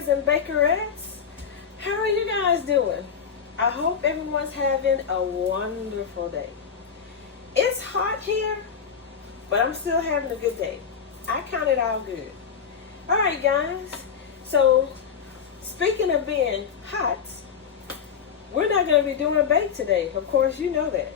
bakers and bakerettes. How are you guys doing? I hope everyone's having a wonderful day. It's hot here, but I'm still having a good day. I count it all good. All right, guys. So, speaking of being hot, we're not going to be doing a bake today. Of course, you know that.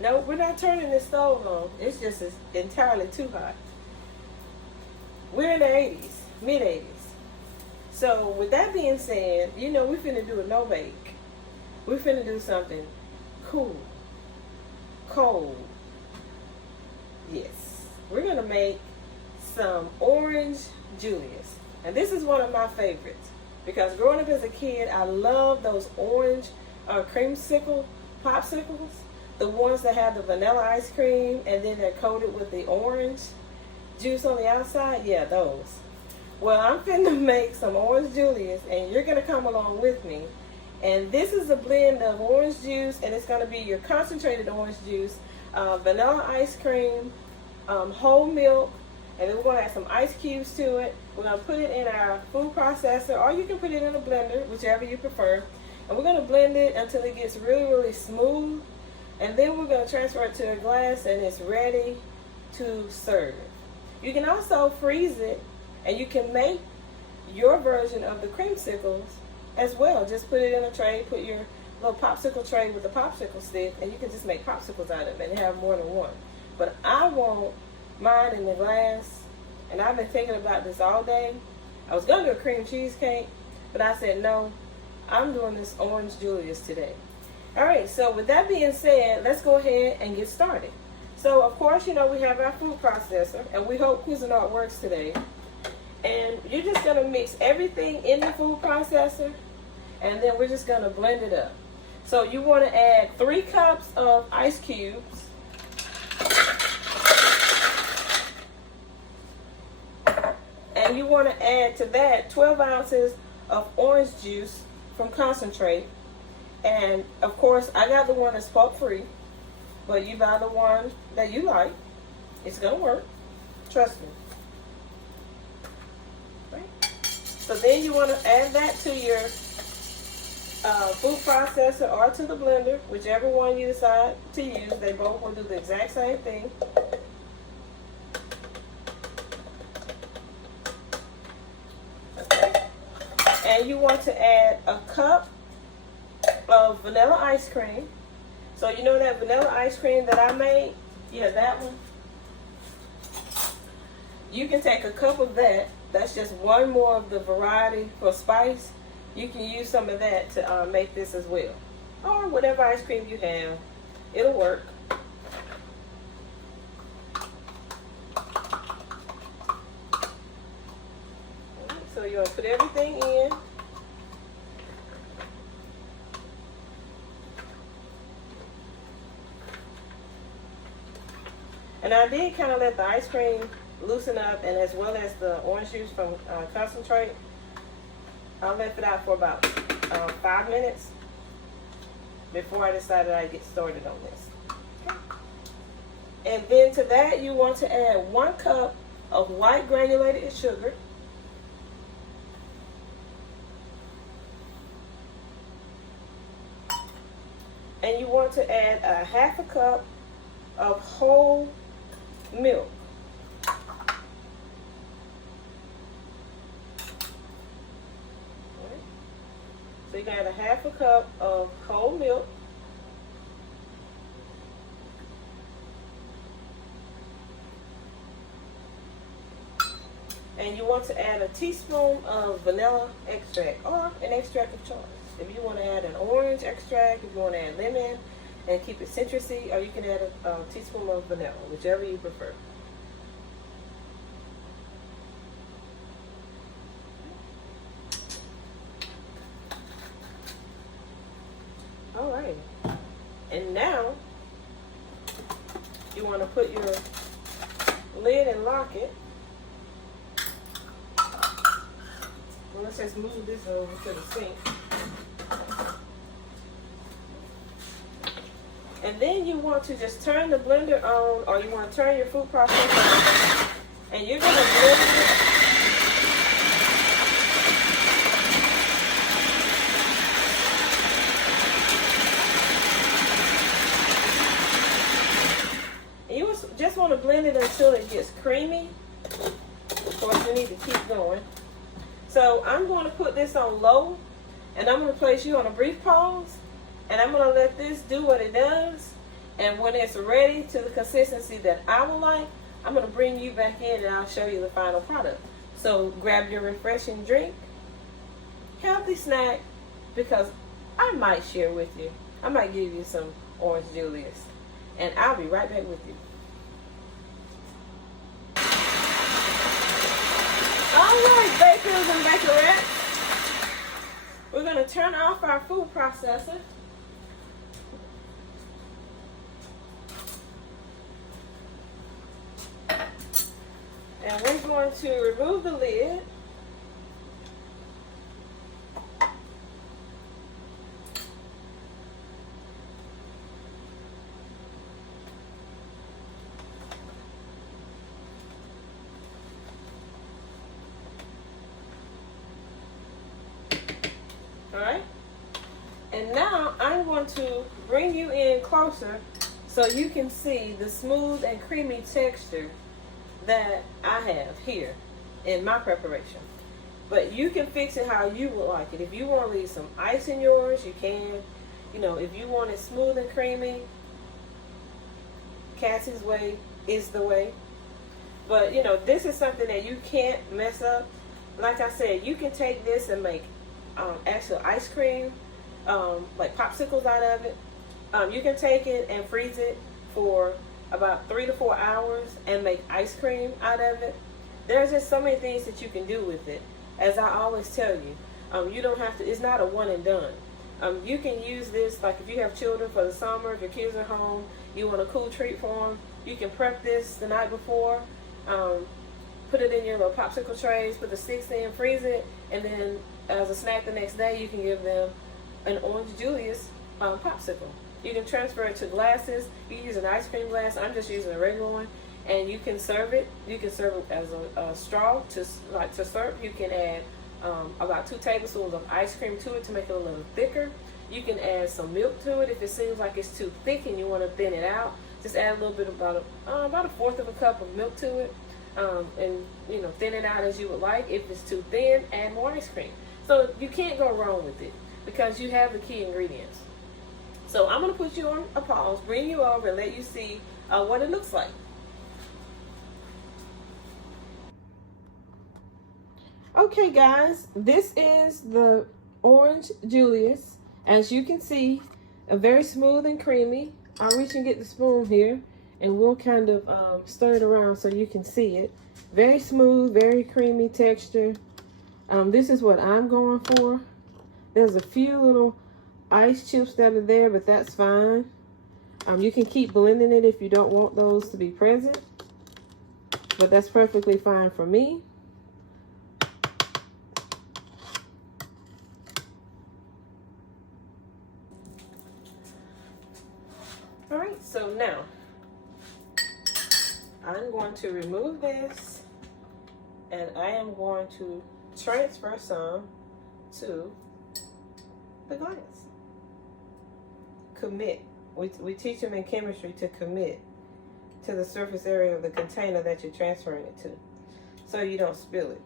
No, we're not turning the stove on. It's just entirely too hot. We're in the 80s, mid-80s. So, with that being said, you know we're finna do a no-bake. We're finna do something cool, cold. Yes. We're going to make some Orange Julius. And this is one of my favorites. Because growing up as a kid, I love those orange creamsicle popsicles. The ones that have the vanilla ice cream and then they're coated with the orange juice on the outside. Yeah, those. Well, I'm finna make some Orange Julius and you're gonna come along with me. And this is a blend of orange juice, and it's gonna be your concentrated orange juice, vanilla ice cream, whole milk, and then we're gonna add some ice cubes to it. We're gonna put it in our food processor, or you can put it in a blender, whichever you prefer. And we're gonna blend it until it gets really, really smooth. And then we're going to transfer it to a glass and it's ready to serve. You can also freeze it and you can make your version of the creamsicles as well. Just put it in a tray, put your little popsicle tray with the popsicle stick, and you can just make popsicles out of it and have more than one. But I want mine in the glass, and I've been thinking about this all day. I was going to do a cream cheesecake, but I said no, I'm doing this Orange Julius today. Alright, so with that being said, let's go ahead and get started. So, of course, you know, we have our food processor, and we hope Cuisinart works today. And you're just going to mix everything in the food processor, and then we're just going to blend it up. So, you want to add 3 cups of ice cubes. And you want to add to that 12 ounces of orange juice from concentrate. And of course, I got the one that's pulp free, but you buy the one that you like. It's gonna work. Trust me. Right? So then you want to add that to your food processor or to the blender, whichever one you decide to use. They both will do the exact same thing. Okay. And you want to add a cup of vanilla ice cream. So you know that vanilla ice cream that I made? Yeah, that one. You can take a cup of that. That's just one more of the variety for spice. You can use some of that to make this as well. Or whatever ice cream you have. It'll work. So you're going to put everything in. And I did kind of let the ice cream loosen up, and as well as the orange juice from concentrate. I left it out for about 5 minutes before I decided I'd get started on this. Okay. And then to that, you want to add 1 cup of white granulated sugar. And you want to add a 1/2 cup of whole milk. Right. So you got a 1/2 cup of whole milk. And you want to add a teaspoon of vanilla extract or an extract of choice. If you want to add an orange extract, if you want to add lemon, and keep it citrusy, or you can add a teaspoon of vanilla, whichever you prefer. Alright. And now, you want to put your lid and lock it. Well, let's just move this over to the sink. And then you want to just turn the blender on, or you want to turn your food processor on, and you're going to blend it to blend it until it gets creamy. Of course, we need to keep going. So I'm going to put this on low, and I'm going to place you on a brief pause, and I'm going to let this do what it does. And when it's ready to the consistency that I would like, I'm going to bring you back in and I'll show you the final product. So grab your refreshing drink, healthy snack, because I might share with you. I might give you some Orange Julius. And I'll be right back with you. Alright, bakers and bakerettes. We're going to turn off our food processor. And we're going to remove the lid. Alright? And now I'm going to bring you in closer so you can see the smooth and creamy texture that I have here in my preparation. But you can fix it how you would like it. If you want to leave some ice in yours, you can. You know, if you want it smooth and creamy, Cassie's way is the way. But, you know, this is something that you can't mess up. Like I said, you can take this and make actual ice cream, like popsicles out of it. You can take it and freeze it for about 3 to 4 hours and make ice cream out of it. There's just so many things that you can do with it. As I always tell you, you don't have to, it's not a one and done. You can use this, like if you have children for the summer, if your kids are home, you want a cool treat for them, you can prep this the night before, put it in your little popsicle trays, put the sticks in, freeze it, and then as a snack the next day, you can give them an Orange Julius popsicle. You can transfer it to glasses. You can use an ice cream glass. I'm just using a regular one. And you can serve it. You can serve it as a straw to serve. You can add about 2 tablespoons of ice cream to it to make it a little thicker. You can add some milk to it if it seems like it's too thick and you want to thin it out. Just add a little bit, about a fourth of a cup of milk to it, and you know, thin it out as you would like. If it's too thin, add more ice cream. So you can't go wrong with it because you have the key ingredients. So I'm going to put you on a pause, bring you over, and let you see what it looks like. Okay, guys, this is the Orange Julius. As you can see, very smooth and creamy. I'll reach and get the spoon here, and we'll kind of stir it around so you can see it. Very smooth, very creamy texture. This is what I'm going for. There's a few little ice chips that are there, but that's fine. You can keep blending it if you don't want those to be present, but that's perfectly fine for me. All right, so now I'm going to remove this, and I am going to transfer some to the glass. Commit. We teach them in chemistry to commit to the surface area of the container that you're transferring it to, so you don't spill it.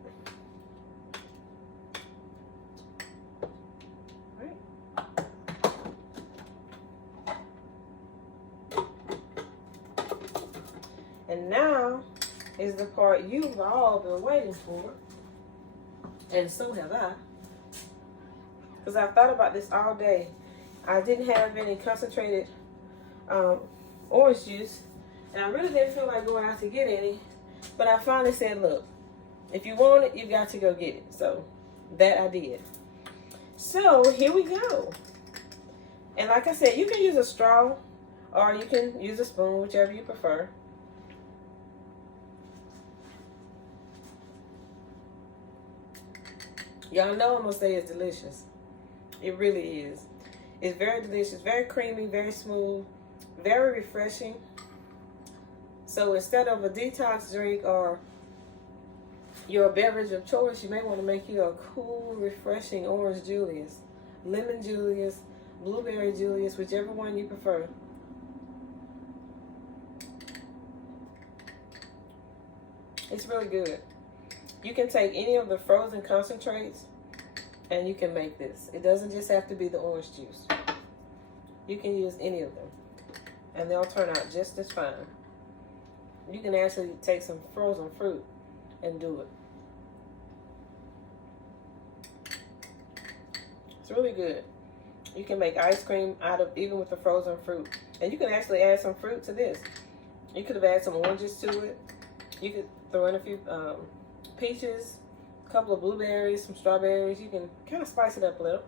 And now is the part you've all been waiting for, and so have I, because I've thought about this all day. I didn't have any concentrated orange juice, and I really didn't feel like going out to get any, but I finally said, look, if you want it, you got to go get it. So that I did. So here we go. And like I said, you can use a straw or you can use a spoon, whichever you prefer. Y'all know I'm gonna say it's delicious. It really is. It's very delicious, very creamy, very smooth, very refreshing. So instead of a detox drink or your beverage of choice, you may want to make you a cool, refreshing Orange Julius, Lemon Julius, Blueberry Julius, whichever one you prefer. It's really good. You can take any of the frozen concentrates and you can make this. It doesn't just have to be the orange juice. You can use any of them and they'll turn out just as fine. You can actually take some frozen fruit and do it. It's really good. You can make ice cream out of even with the frozen fruit. And you can actually add some fruit to this. You could have added some oranges to it. You could throw in a few peaches, a couple of blueberries, some strawberries. You can kind of spice it up a little.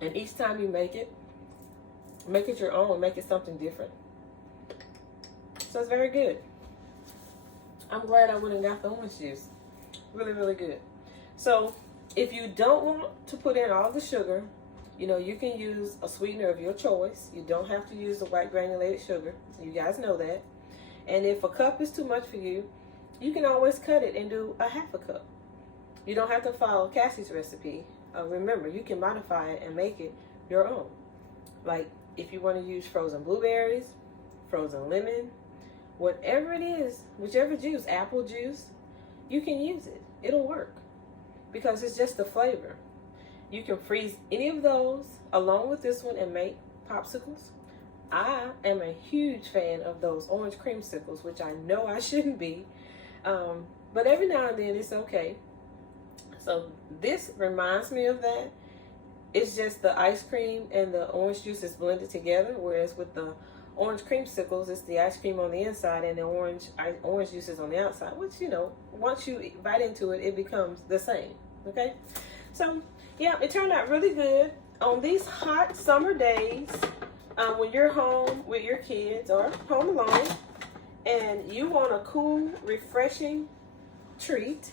And each time you make it your own. Make it something different. So it's very good. I'm glad I went and got the orange juice. Really, really good. So if you don't want to put in all the sugar, you know, you can use a sweetener of your choice. You don't have to use the white granulated sugar. So you guys know that. And if a cup is too much for you, you can always cut it and do a half a cup. You don't have to follow Cassie's recipe. Remember, you can modify it and make it your own. Like if you want to use frozen blueberries, frozen lemon, whatever it is, whichever juice, apple juice, you can use it. It'll work because it's just the flavor. You can freeze any of those along with this one and make popsicles. I am a huge fan of those orange creamsicles, which I know I shouldn't be, but every now and then it's okay. So this reminds me of that. It's just the ice cream and the orange juice is blended together, whereas with the orange creamsicles, it's the ice cream on the inside and the orange juice is on the outside, which, you know, once you bite into it, it becomes the same, okay? So, yeah, it turned out really good on these hot summer days when you're home with your kids or home alone and you want a cool, refreshing treat.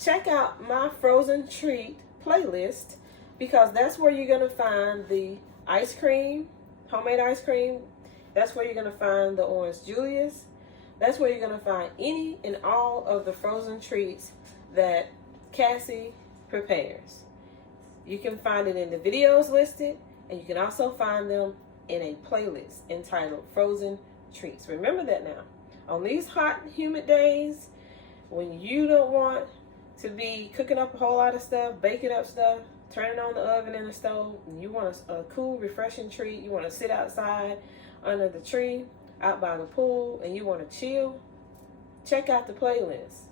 Check out my frozen treat playlist because that's where you're going to find the ice cream, homemade ice cream. That's where you're going to find the Orange Julius. That's where you're going to find any and all of the frozen treats that Cassie prepares. You can find it in the videos listed, and you can also find them in a playlist entitled Frozen Treats. Remember that now. On these hot and humid days, when you don't want to be cooking up a whole lot of stuff, baking up stuff, turning on the oven and the stove, and you want a cool, refreshing treat, you want to sit outside under the tree, out by the pool, and you want to chill, check out the playlist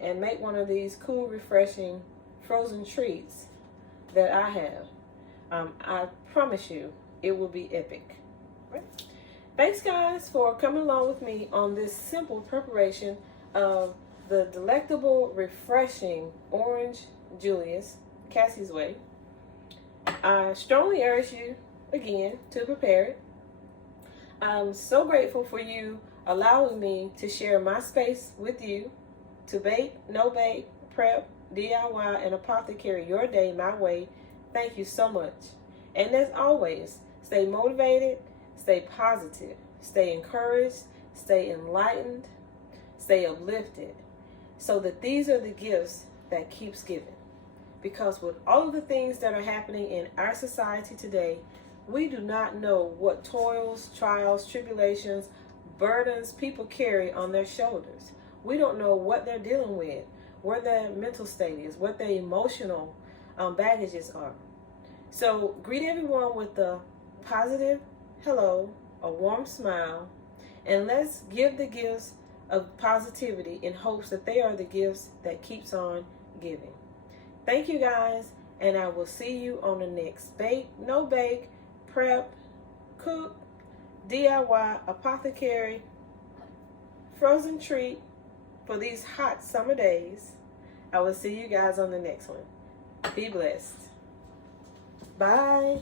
and make one of these cool, refreshing frozen treats that I have. I promise you, it will be epic. Right? Thanks, guys, for coming along with me on this simple preparation of the delectable, refreshing Orange Julius, Cassie's way. I strongly urge you, again, to prepare it. I'm so grateful for you allowing me to share my space with you to bake, no bake, prep, DIY, and apothecary your day my way. Thank you so much. And as always, stay motivated, stay positive, stay encouraged, stay enlightened, stay uplifted, so that these are the gifts that keeps giving. Because with all of the things that are happening in our society today, we do not know what toils, trials, tribulations, burdens people carry on their shoulders. We don't know what they're dealing with, where their mental state is, what their emotional baggages are. So greet everyone with a positive hello, a warm smile, and let's give the gifts of positivity in hopes that they are the gifts that keeps on giving. Thank you, guys, and I will see you on the next bake, no bake, prep, cook, DIY, apothecary, frozen treat for these hot summer days. I will see you guys on the next one. Be blessed. Bye.